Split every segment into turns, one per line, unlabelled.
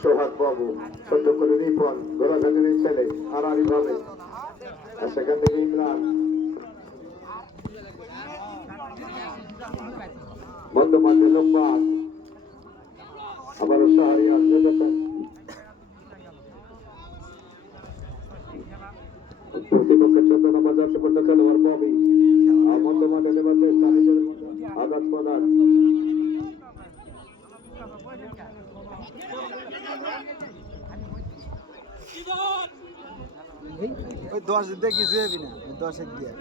সোহাগ বাবু সহ্য করে রিপন, গোলাঘাটের ছেলে, আড়াআড়ি ভাবে। আর সেখান থেকে নির্বাচন প্রতিপক্ষের পর্যন্ত খেলোয়াড় ববি, আর প্রদান।
ওই দশ দিয়ে কিছু হবি না ওই দশেক দিয়ে।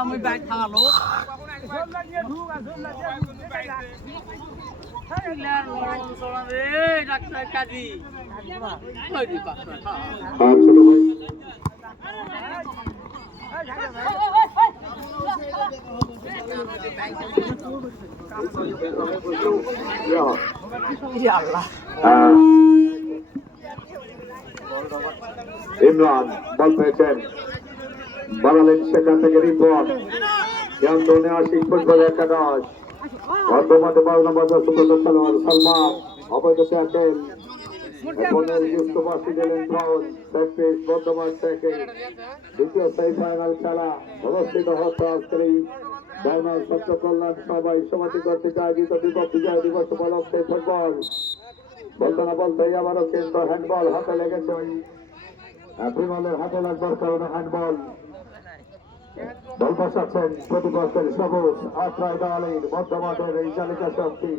আমি ব্যাগ থাকালো
ইমরান বল পেয়েছেন। বাড়ালেন সেখান থেকে রিপন। নিয়ন্ত্রণে আসি ফুটবল একাদশ বর্ধমানে বারো নম্বর দ্বিতীয় সেমিফাইনাল খেলা অনুষ্ঠিত হচ্ছে কর্তৃক আয়োজিত বিপদ বিজয় দিবস উপলক্ষে ফুটবল বলতে না বলতেই আবারও কিন্তু হ্যান্ডবল হাতে লেগেছে বিমলের হাতে লাগবার হ্যান্ডবল বল বসাচ্ছেন প্রতিপক্ষের সবুজ আশ্রয় দলের বর্ধমানের এই চালিকা শক্তি।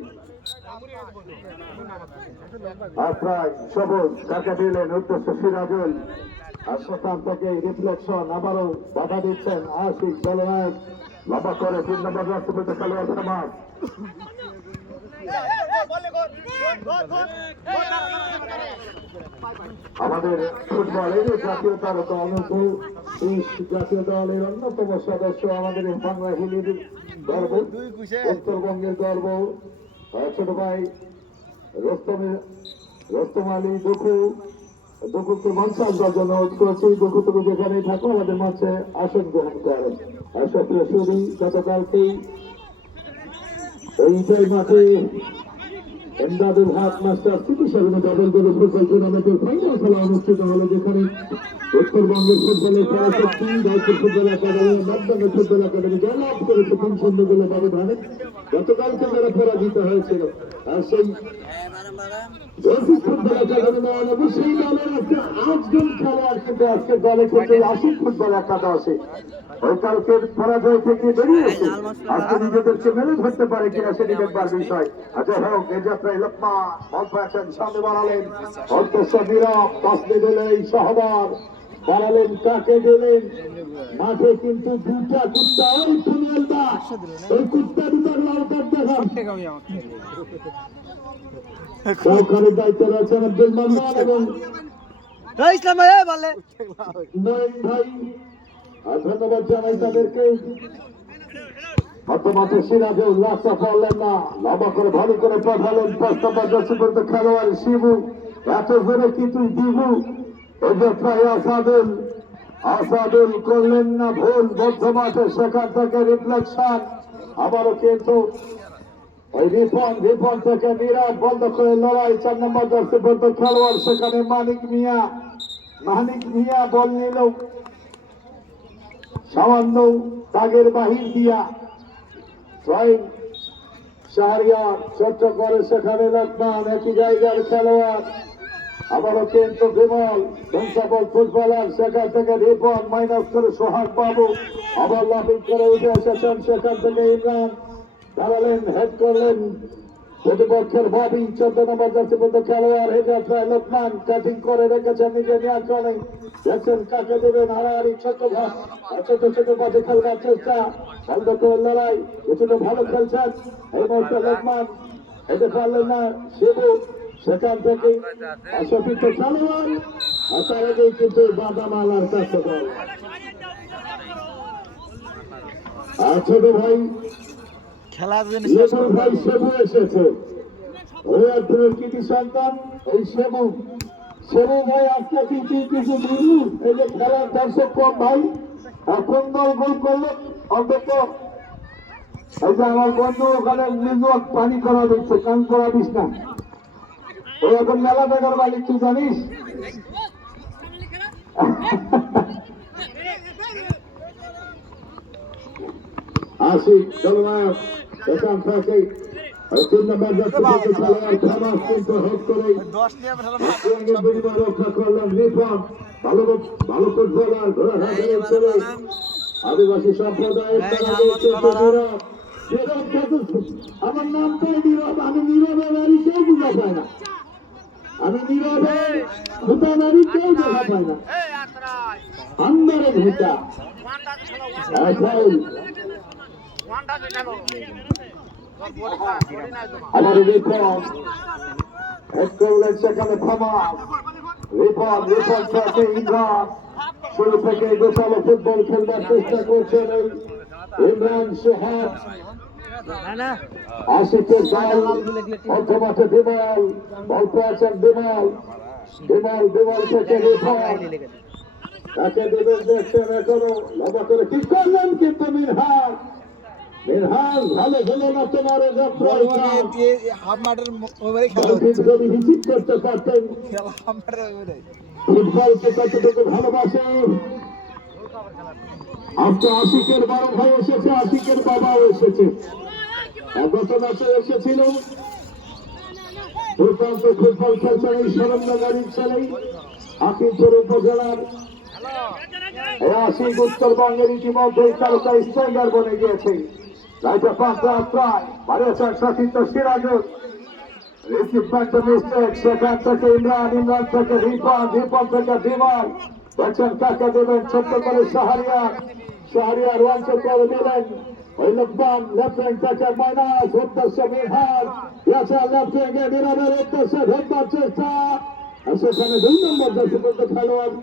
আশ্রয় সবুজ কাকে দিলেন উদ্দেশ্য সিরাজুল। সেখান থেকে রিফ্লেকশন আবারও বাধা দিচ্ছেন আশিক দলনায়ক লম্বা করে তিন নম্বর রাষ্ট্রপতি সমাজ আমাদের ফুটবলের জাতীয় তারকা অনন্ত এই জাতীয় দলের অন্যতম সদস্য আমাদের বাংলা হিলির গর্ব উত্তরবঙ্গের গর্ব ছোট ভাই রস্তমের রস্তম আলী, দুঃখু, দুঃখকে মঞ্চে আসবার জন্য অনুরোধ করেছি। দুঃখ, তুমি যেখানেই থাকো, আমাদের মঞ্চে আসন গ্রহণ করেন সক্রিয় শুরু গতকালকেই এইটাই মাঠে এমদাদুল হক মাস্টার সিটি সেভেনে ডবল করে ফুটবল টুর্নামেন্টের হলো, যেখানে উত্তরবঙ্গের ফুটবলের পরাশক্তি রায়পুর ফুটবল একাডেমি নবদঙ্গের ফুটবল একাডেমি জয়লাভ করেছে তিন শূন্য বলে ব্যবধানে? গতকালকে যারা পরাজিত হয়েছিল। আর সেই ফুটবল একাডেমি কিন্তু আজকে ফুটবল একাদশে। ওই কালকের পরাজয় থেকে বেরিয়েছে আজকে নিজেদেরকে মেলে ধরতে পারে কিনা সেটি দেখবার বিষয়। আচ্ছা হোক এ যাত্রায় বল পেয়েছেন সামনে বাড়ালেন। অন্তঃ পাশে দিলেন সহবার বাড়ালেন কাকে দিলেন মাঠে কিন্তু দুটা কুত্তা ওই ওই কুত্তা দুটার লাল কার্ড দেখান। সহকারীর রয়েছেন আব্দুল এবং
ইসলাম ভাই বলে।
ভাই। আর ধন্যবাদ জানাই তাদেরকে। বর্তমানে সিরাজে রাস্তা পারলেন না, লম্বা করে ভালো করে পাঠালেন। পাঁচ নম্বর দর্শক করতে খেলোয়াড় শিবু, এত জোরে কি তুই দিবু? প্রায় আসাদুল আসাদুল করলেন না ভুল বর্ধমানে সেখান থেকে রিফ্লেকশন আবারও কিন্তু ওই রিপন রিপন থেকে নীরব বন্ধ করে লড়াই, চার নম্বর দর্শক খেলোয়াড় সেখানে মানিক মিয়া মানিক মিয়া বল নিল। সামান্য দাগের বাহির দিয়া ছয় শাহরিয়ার করে সেখানে লক্ষ্মণ একই জায়গার খেলোয়াড়। আবারও কিন্তু বিমল ধনসাবল ফুটবলার, সেখান থেকে রিপন মাইনাস করে সোহাগ বাবু। আবার লাফিং করে উঠে এসেছেন সেখান থেকে ইমরান। দাঁড়ালেন হেড করলেন প্রতিপক্ষের ভাবি চোদ্দ নম্বর যাচ্ছে বলতে খেলোয়াড় হেজাত্রায় লোকমান কাটিং করে রেখেছেন নিজে নিয়ন্ত্রণে। দেখছেন কাকে দেবেন হারাহারি ছোট ছোট ছোট পথে খেলবার চেষ্টা। বন্ধ লড়াই কিছুটা ভালো খেলছেন। এই মুহূর্তে লোকমান এতে পারলেন না শিবু। সেখান থেকে অসফিত খেলোয়াড় আর তার আগেই কিন্তু বাদামালার কাছে আর ছোট ভাই
খেলার জন্য শেষ
লেবুর
করতে
ভাই সেবু এসেছে। হরিয়ারপুরের কৃতি সন্তান এই সেবু। সেবু ভাই আজকে কিন্তু কিছু এই যে খেলার দর্শক কম ভাই এখন দল গোল করল অন্তত এই যে আমার বন্ধু ওখানে নিজু পানি করা দিচ্ছে কান করা দিস না। এখন মেলা দেখার মালিক তুই জানিস? আসি দলনায়ক। এখান থেকে তিন নম্বর যাচ্ছে খেলোয়াড় খামাস কিন্তু হক করে
ফেলা
রক্ষা করলেন রিফন ভালো ভালো ফুটবলার ঘোড়াঘাটের আদিবাসী সম্প্রদায়ের আমার নামটাই নীরব আমি নীরবে বাড়ি কেউ বুঝা পায় না। আমি নীরবে ভূতা বাড়ি কেউ দেখা পায় না। আন্দারে ভূতা। আমার রিপন সেখানে থামাস রিপন রিপন থেকে ইমরান। শুরু থেকে গোছালো ফুটবল খেলবার চেষ্টা করছেন এই ইমরান সোহাগ। আশিকের দল অর্থমাঠে বিমল বল পেয়েছেন বিমল। বিমল বিমল থেকে রিপন। তাকে দেবেন দেখছেন এখনও। লম্বা করে কি করলেন কিন্তু মিনহার
হাফ মাঠের ওইবারই খেলা হচ্ছে।
বলটি যদি রিসিভ করতে পারতেন
খেলা হাফ মাঠের ওইবারই
ফুটবলকে কতটুকু ভালোবাসে? আজকে আশিকের বড় ভাই এসেছে আশিকের বাবাও এসেছে। গত এসেছিল। দুর্দান্ত ফুটবল খেলছেন এই সরঞ্জাগাড়ির ছেলেই আকিমপুর উপজেলার। আশিক উত্তরবঙ্গের ইতিমধ্যে তারকা স্ট্যান্ডার বনে গিয়েছে। রাইটা পাঁচটা প্রায় বাড়িয়েছেন সতীর্থ সিরাজুল। রিসিভমেন্ট মিস্টেক সেখান থেকে ইমরান ইমরান থেকে রিপন রিপন থেকে বিমান দেখছেন কাকে দেবেন ছোট্ট করে শাহরিয়ার। শাহরিয়ার ওয়াঞ্চ করে দিলেন ওই লোকমান লেফট হ্যান্ড থেকে মাইনাস, উদ্দেশ্য বিহার ইয়াছে লেফট হ্যান্ডে বিরামের উদ্দেশ্যে ধরবার চেষ্টা। সেখানে দুই নম্বর দর্শক খেলোয়াড়